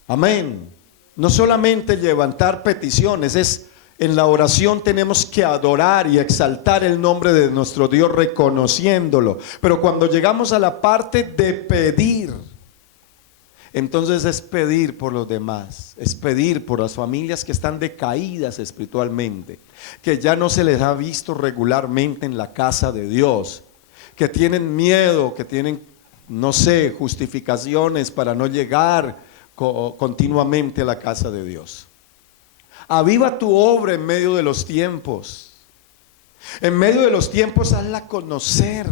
Amén. No solamente levantar peticiones, es en la oración tenemos que adorar y exaltar el nombre de nuestro Dios reconociéndolo. Pero cuando llegamos a la parte de pedir, entonces es pedir por los demás, es pedir por las familias que están decaídas espiritualmente, que ya no se les ha visto regularmente en la casa de Dios, que tienen miedo, que tienen, no sé, justificaciones para no llegar continuamente a la casa de Dios. Aviva tu obra en medio de los tiempos. En medio de los tiempos, hazla conocer.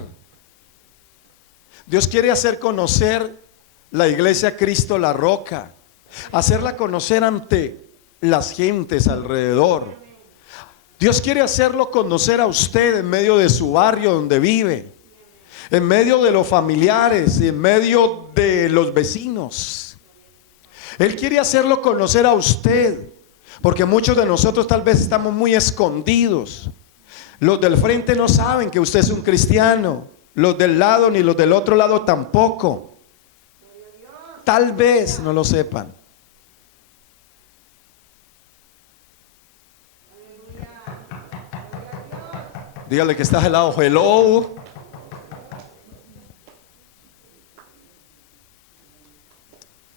Dios quiere hacer conocer la iglesia Cristo la Roca, hacerla conocer ante las gentes alrededor. Dios quiere hacerlo conocer a usted en medio de su barrio donde vive, en medio de los familiares y en medio de los vecinos. Él quiere hacerlo conocer a usted, porque muchos de nosotros tal vez estamos muy escondidos. Los del frente no saben que usted es un cristiano, los del lado ni los del otro lado tampoco. Tal vez no lo sepan. Dígale que está al lado, hello.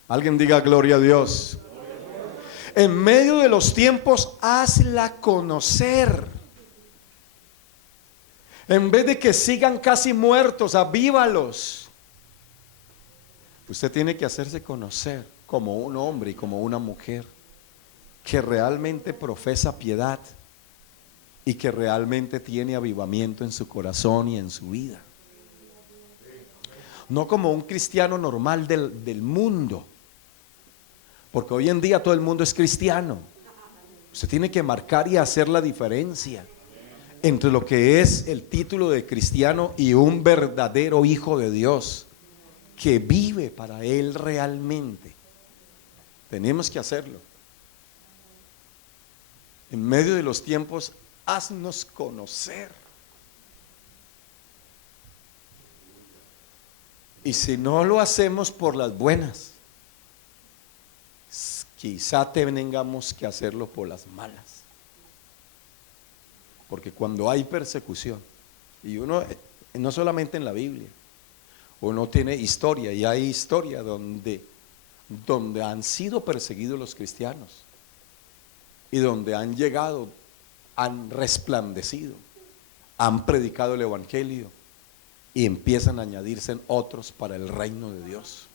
Alguien diga gloria a Dios. En medio de los tiempos, hazla conocer. En vez de que sigan casi muertos, avívalos. Usted tiene que hacerse conocer como un hombre y como una mujer que realmente profesa piedad y que realmente tiene avivamiento en su corazón y en su vida. No como un cristiano normal del mundo, porque hoy en día todo el mundo es cristiano. Usted tiene que marcar y hacer la diferencia entre lo que es el título de cristiano y un verdadero hijo de Dios que vive para Él realmente. Tenemos que hacerlo. En medio de los tiempos, haznos conocer. Y si no lo hacemos por las buenas, quizá tengamos que hacerlo por las malas. Porque cuando hay persecución, y uno, no solamente en la Biblia, uno tiene historia, y hay historia donde han sido perseguidos los cristianos, y donde han llegado, han resplandecido, han predicado el evangelio, y empiezan a añadirse otros para el reino de Dios.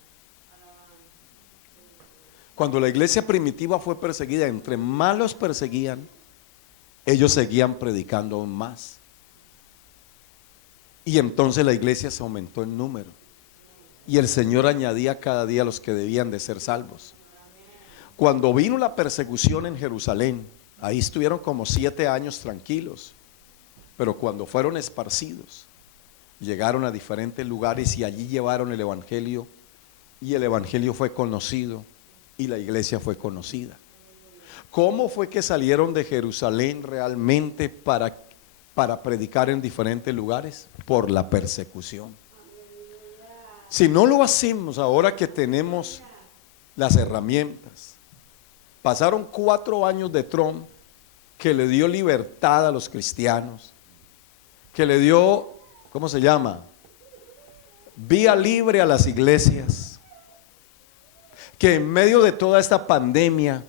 Cuando la iglesia primitiva fue perseguida, entre más los perseguían, ellos seguían predicando aún más. Y entonces la iglesia se aumentó en número. Y el Señor añadía cada día a los que debían de ser salvos. Cuando vino la persecución en Jerusalén, ahí estuvieron como 7 años tranquilos. Pero cuando fueron esparcidos, llegaron a diferentes lugares y allí llevaron el evangelio. Y el evangelio fue conocido y la iglesia fue conocida. ¿Cómo fue que salieron de Jerusalén realmente para predicar en diferentes lugares? Por la persecución. Si no lo hacemos ahora que tenemos las herramientas, pasaron 4 años de Trump que le dio libertad a los cristianos, que le dio, ¿cómo se llama? Vía libre a las iglesias, que en medio de toda esta pandemia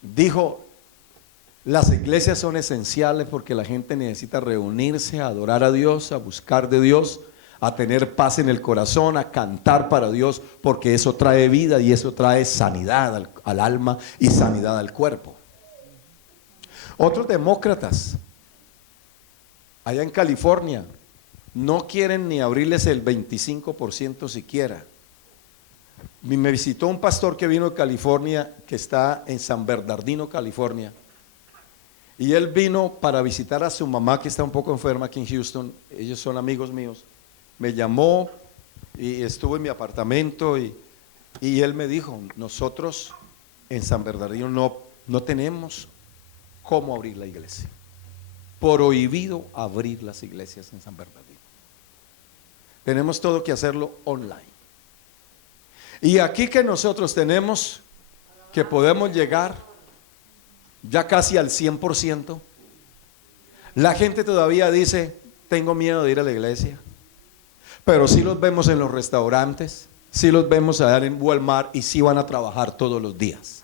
dijo: las iglesias son esenciales porque la gente necesita reunirse, a adorar a Dios, a buscar de Dios, a tener paz en el corazón, a cantar para Dios, porque eso trae vida y eso trae sanidad al alma y sanidad al cuerpo. Otros demócratas allá en California no quieren ni abrirles el 25% siquiera Me visitó un pastor que vino de California, que está en San Bernardino, California. Y él vino para visitar a su mamá, que está un poco enferma aquí en Houston. Ellos son amigos míos. Me llamó y estuvo en mi apartamento y él me dijo, nosotros en San Bernardino no tenemos cómo abrir la iglesia. Prohibido abrir las iglesias en San Bernardino. Tenemos todo que hacerlo online. Y aquí que nosotros tenemos que podemos llegar ya casi al 100%, la gente todavía dice, tengo miedo de ir a la iglesia. Pero sí los vemos en los restaurantes, sí los vemos allá en Walmart y sí van a trabajar todos los días.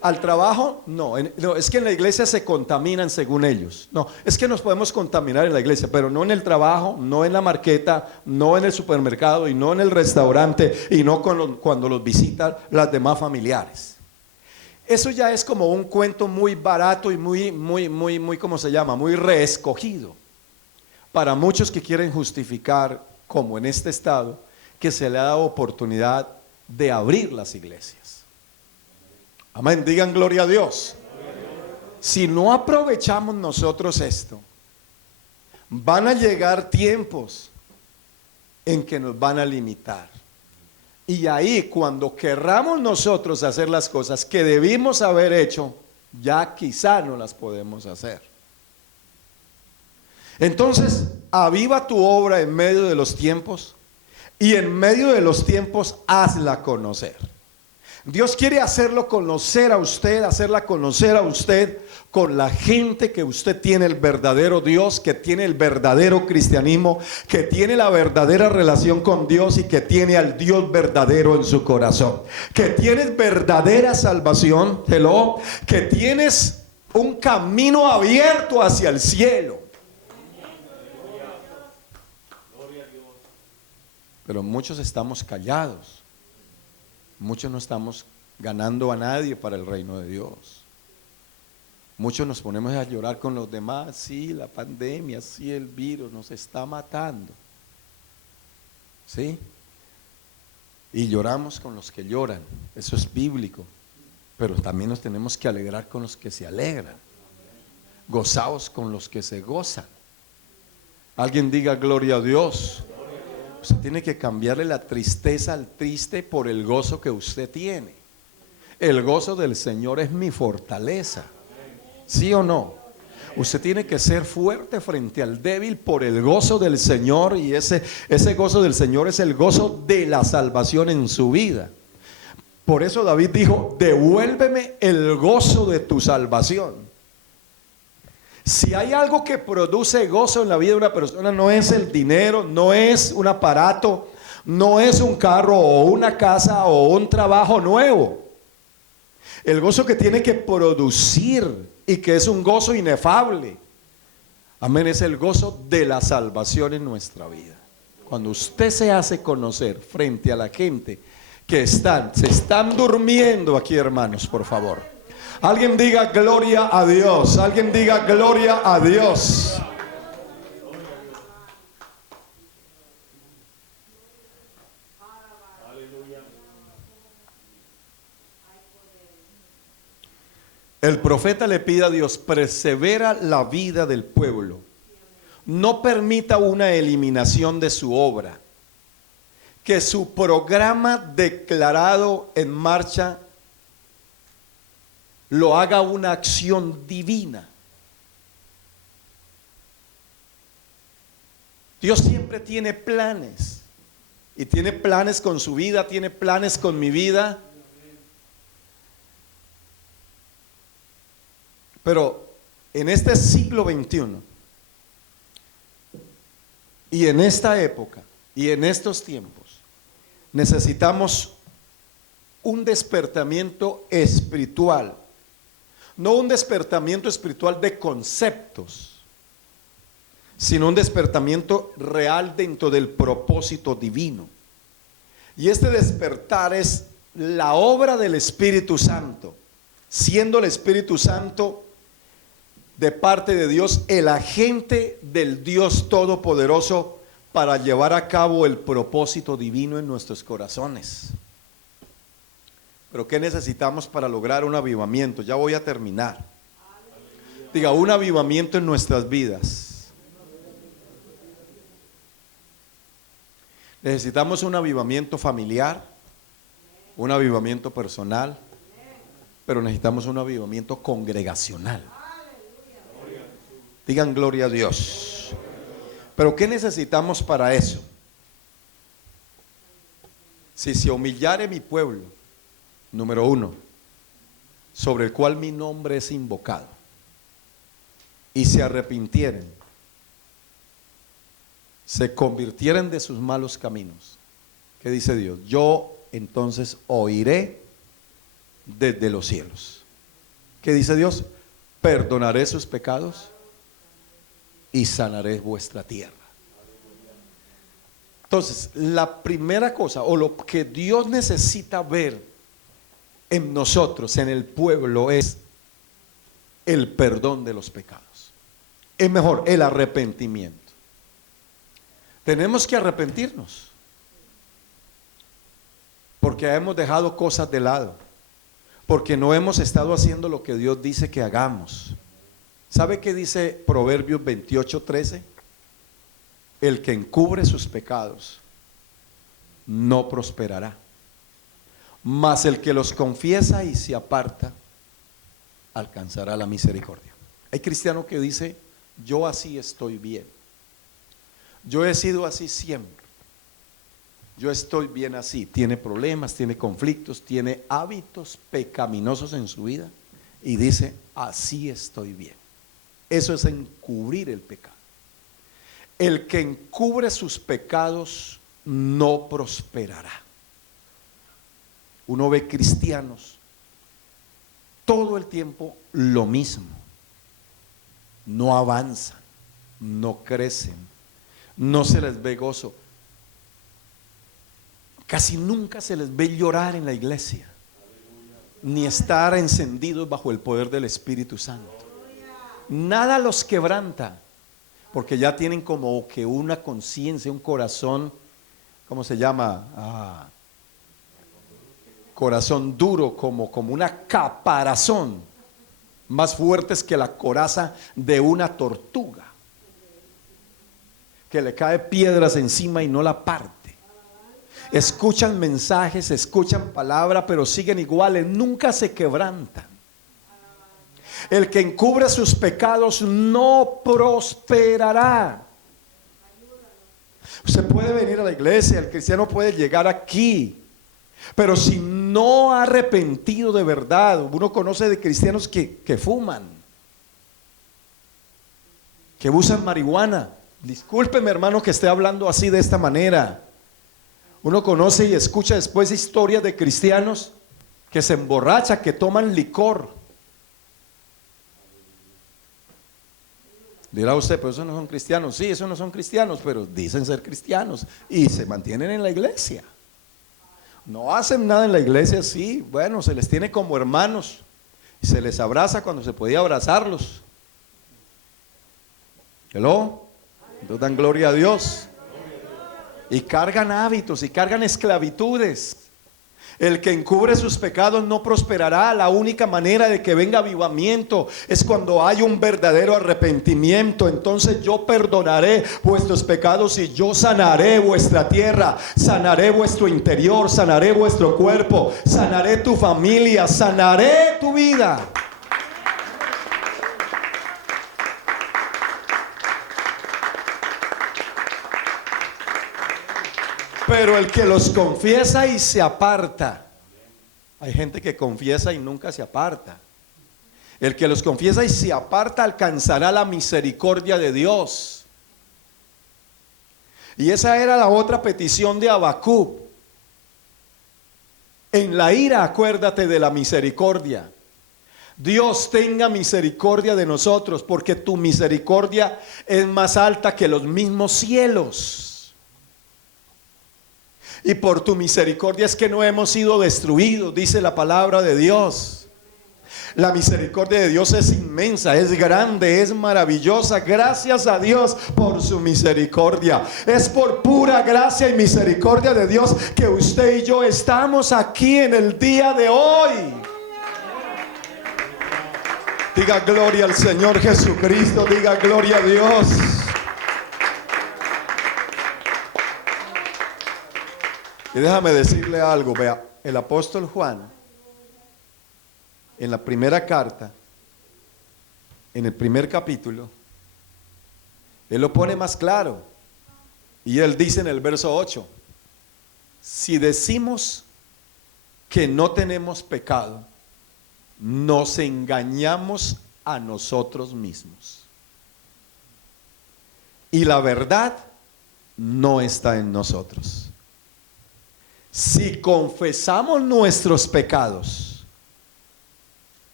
Al trabajo, no, es que en la iglesia se contaminan según ellos. No, es que nos podemos contaminar en la iglesia, pero no en el trabajo, no en la marqueta, no en el supermercado y no en el restaurante y no cuando los visitan las demás familiares. Eso ya es como un cuento muy barato y muy, ¿cómo se llama? Muy reescogido. Para muchos que quieren justificar, como en este estado, que se le ha dado oportunidad de abrir las iglesias. Amén, digan gloria a Dios. Si no aprovechamos nosotros esto, van a llegar tiempos en que nos van a limitar. Y ahí cuando querramos nosotros hacer las cosas que debimos haber hecho, ya quizá no las podemos hacer. Entonces, aviva tu obra en medio de los tiempos y en medio de los tiempos hazla conocer. Dios quiere hacerla conocer a usted con la gente que usted tiene el verdadero Dios, que tiene el verdadero cristianismo, que tiene la verdadera relación con Dios y que tiene al Dios verdadero en su corazón, que tienes verdadera salvación, hello, que tienes un camino abierto hacia el cielo. Pero muchos estamos callados. Muchos no estamos ganando a nadie para el reino de Dios. Muchos nos ponemos a llorar con los demás. Sí, la pandemia, sí, el virus nos está matando. ¿Sí? Y lloramos con los que lloran. Eso es bíblico. Pero también nos tenemos que alegrar con los que se alegran. Gozaos con los que se gozan. Alguien diga gloria a Dios. Usted tiene que cambiarle la tristeza al triste por el gozo que usted tiene. El gozo del Señor es mi fortaleza. ¿Sí o no? Usted tiene que ser fuerte frente al débil por el gozo del Señor. Y ese gozo del Señor es el gozo de la salvación en su vida. Por eso David dijo, devuélveme el gozo de tu salvación. Si hay algo que produce gozo en la vida de una persona, no es el dinero, no es un aparato, no es un carro o una casa o un trabajo nuevo. El gozo que tiene que producir y que es un gozo inefable, amén, es el gozo de la salvación en nuestra vida. Cuando usted se hace conocer frente a la gente que se están durmiendo aquí, hermanos, por favor. Alguien diga gloria a Dios. Alguien diga gloria a Dios. El profeta le pide a Dios, persevera la vida del pueblo. No permita una eliminación de su obra. Que su programa declarado en marcha lo haga una acción divina. Dios siempre tiene planes. Y tiene planes con su vida, tiene planes con mi vida. Pero en este siglo XXI y en esta época y en estos tiempos necesitamos un despertamiento espiritual. No un despertamiento espiritual de conceptos, sino un despertamiento real dentro del propósito divino. Y este despertar es la obra del Espíritu Santo, siendo el Espíritu Santo de parte de Dios el agente del Dios Todopoderoso para llevar a cabo el propósito divino en nuestros corazones. Pero ¿qué necesitamos para lograr un avivamiento? Ya voy a terminar. Diga, un avivamiento en nuestras vidas. Necesitamos un avivamiento familiar, un avivamiento personal, pero necesitamos un avivamiento congregacional. Digan gloria a Dios. Pero ¿qué necesitamos para eso? Si se humillare mi pueblo, número 1, sobre el cual mi nombre es invocado, y se arrepintieren, se convirtieren de sus malos caminos, ¿qué dice Dios? Yo entonces oiré desde los cielos. ¿Qué dice Dios? Perdonaré sus pecados y sanaré vuestra tierra. Entonces, la primera cosa, o lo que Dios necesita ver en nosotros, en el pueblo, es el perdón de los pecados. Es mejor, el arrepentimiento. Tenemos que arrepentirnos, porque hemos dejado cosas de lado, porque no hemos estado haciendo lo que Dios dice que hagamos. ¿Sabe qué dice Proverbios 28:13? El que encubre sus pecados no prosperará, mas el que los confiesa y se aparta alcanzará la misericordia. Hay cristiano que dice, yo así estoy bien, yo he sido así siempre, yo estoy bien así. Tiene problemas, tiene conflictos, tiene hábitos pecaminosos en su vida y dice, así estoy bien. Eso es encubrir el pecado. El que encubre sus pecados no prosperará. Uno ve cristianos todo el tiempo lo mismo. No avanzan, no crecen, no se les ve gozo. Casi nunca se les ve llorar en la iglesia, ni estar encendidos bajo el poder del Espíritu Santo. Nada los quebranta, porque ya tienen como que una conciencia, un corazón, ¿cómo se llama? Corazón duro, como una caparazón, más fuertes que la coraza de una tortuga, que le cae piedras encima y no la parte. Escuchan mensajes, escuchan palabra, pero siguen iguales, nunca se quebrantan. El que encubre sus pecados no prosperará. Usted puede venir a la iglesia, el cristiano puede llegar aquí, pero si no ha arrepentido de verdad, uno conoce de cristianos que fuman, que usan marihuana. Discúlpeme, hermano, que esté hablando así de esta manera. Uno conoce y escucha después historias de cristianos que se emborrachan, que toman licor. Dirá usted, pero esos no son cristianos. Sí, esos no son cristianos, pero dicen ser cristianos y se mantienen en la iglesia. No hacen nada en la iglesia, sí, bueno, se les tiene como hermanos y se les abraza cuando se podía abrazarlos. ¿Hello? Entonces dan gloria a Dios. Y cargan hábitos y cargan esclavitudes. El que encubre sus pecados no prosperará. La única manera de que venga avivamiento es cuando hay un verdadero arrepentimiento. Entonces yo perdonaré vuestros pecados y yo sanaré vuestra tierra, sanaré vuestro interior, sanaré vuestro cuerpo, sanaré tu familia, sanaré tu vida. Pero el que los confiesa y se aparta, hay gente que confiesa y nunca se aparta. El que los confiesa y se aparta alcanzará la misericordia de Dios. Y esa era la otra petición de Habacuc. En la ira acuérdate de la misericordia. Dios tenga misericordia de nosotros, porque tu misericordia es más alta que los mismos cielos. Y por tu misericordia es que no hemos sido destruidos, dice la palabra de Dios. La misericordia de Dios es inmensa, es grande, es maravillosa. Gracias a Dios por su misericordia. Es por pura gracia y misericordia de Dios que usted y yo estamos aquí en el día de hoy. Diga gloria al Señor Jesucristo, diga gloria a Dios. Y déjame decirle algo, vea, el apóstol Juan, en la primera carta, en el primer capítulo, él lo pone más claro. Y él dice en el verso 8, si decimos que no tenemos pecado, nos engañamos a nosotros mismos. Y la verdad no está en nosotros. Si confesamos nuestros pecados,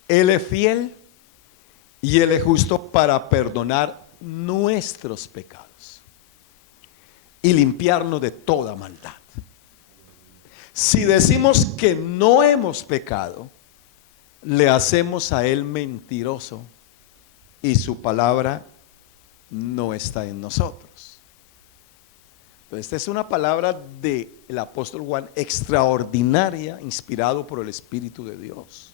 Él es fiel y Él es justo para perdonar nuestros pecados y limpiarnos de toda maldad. Si decimos que no hemos pecado, le hacemos a Él mentiroso y su palabra no está en nosotros. Entonces, esta es una palabra del apóstol Juan extraordinaria, inspirado por el Espíritu de Dios.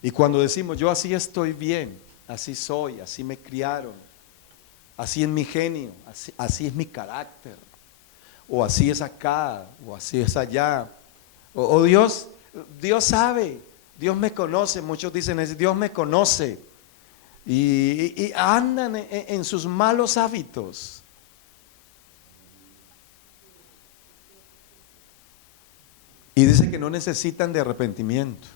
Y cuando decimos, yo así estoy bien, así soy, así me criaron, así es mi genio, así es mi carácter, o así es acá, o así es allá, o Dios sabe, Dios me conoce. Muchos dicen, Dios me conoce, y andan en sus malos hábitos. Y dice que no necesitan de arrepentimiento.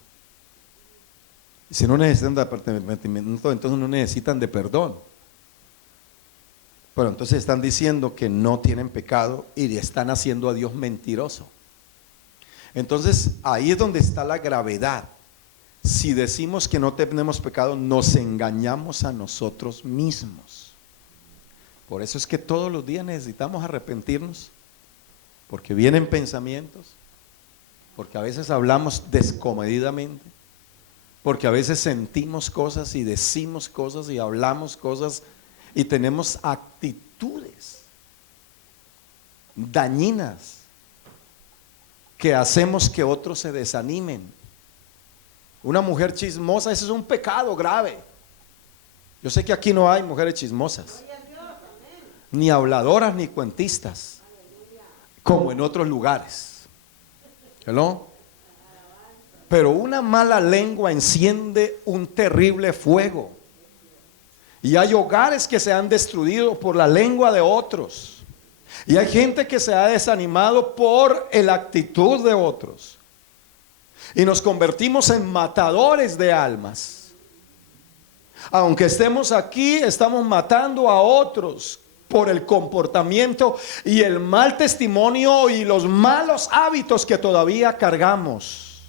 Y si no necesitan de arrepentimiento, entonces no necesitan de perdón. Pero entonces están diciendo que no tienen pecado y están haciendo a Dios mentiroso. Entonces ahí es donde está la gravedad. Si decimos que no tenemos pecado, nos engañamos a nosotros mismos. Por eso es que todos los días necesitamos arrepentirnos, porque vienen pensamientos, porque a veces hablamos descomedidamente, porque a veces sentimos cosas y decimos cosas y hablamos cosas y tenemos actitudes dañinas que hacemos que otros se desanimen. Una mujer chismosa, eso es un pecado grave. Yo sé que aquí no hay mujeres chismosas, ni habladoras ni cuentistas, como en otros lugares. ¿No? Pero una mala lengua enciende un terrible fuego. Y hay hogares que se han destruido por la lengua de otros. Y hay gente que se ha desanimado por la actitud de otros. Y nos convertimos en matadores de almas. Aunque estemos aquí, estamos matando a otros por el comportamiento y el mal testimonio y los malos hábitos que todavía cargamos.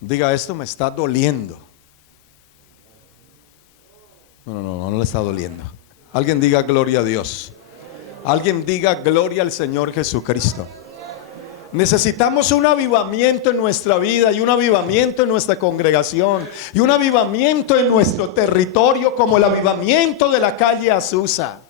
Diga, esto me está doliendo. No le está doliendo. Alguien diga gloria a Dios. Alguien diga gloria al Señor Jesucristo. Necesitamos un avivamiento en nuestra vida y un avivamiento en nuestra congregación y un avivamiento en nuestro territorio como el avivamiento de la calle Azusa.